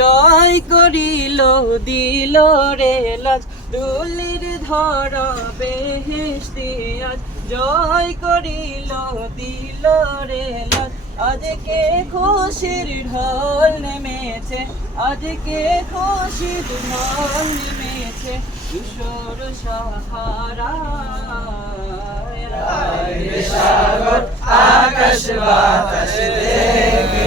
জয় করিল, দিল রে লাজ। ধুলির ধর বেহেশতে আজ। জয় করিল, দিল রে লাজ। আজকে খুশির ঢল নেমেছে, আজকে খুশির ঢল নেমেছে। কিশোর সাহারা সাগর, আকাশ বাতাস দেখবি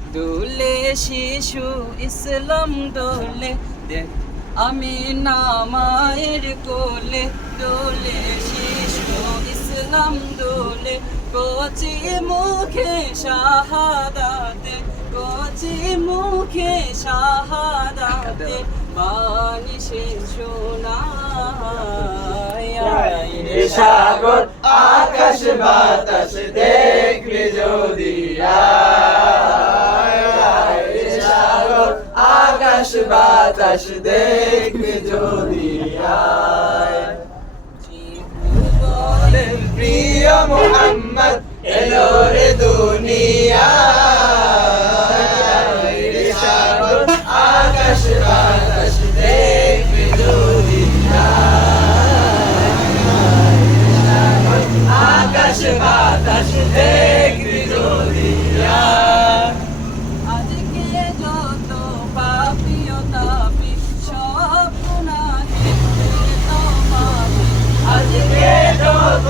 দোলে শিশু ইসলাম দোলে দেখ আমি না মায়ের কোলে দোলে শিশু ইসলাম দোলে। কচি মুখে শাহাদাতে, কচি মুখে শাহাদাতে বাণী সে শোনায়। সাগর, আকাশ, বাতাস দেখবি যদি এ আকাশ বাতাস দেখবে যদি প্রিয় মোহাম্মদ এলো রে দুনিয়া আকাশ বাতাস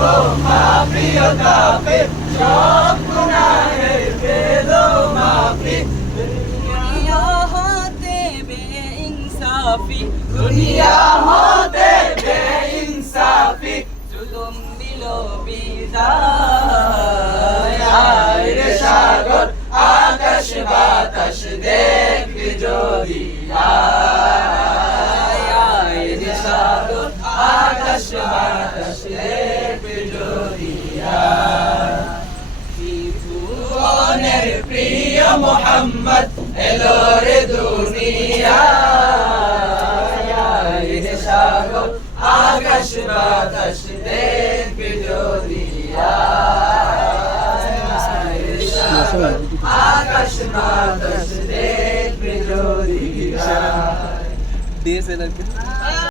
যত পাপিও তাপে সব গুনাহের বেদো মাফি দুনিয়া হতে বেইনসাফি দুনিয়া হতে বেইনসাফি জুলুম দিল বিদায় আয় রে সাগর আকাশ বাতাস দেখবি যদি আয় আয় রে সাগর আকাশ বাতাস মোহাম্মদ এলো রে দুনিয়া। সাগর আকাশ বাতাস দেখবি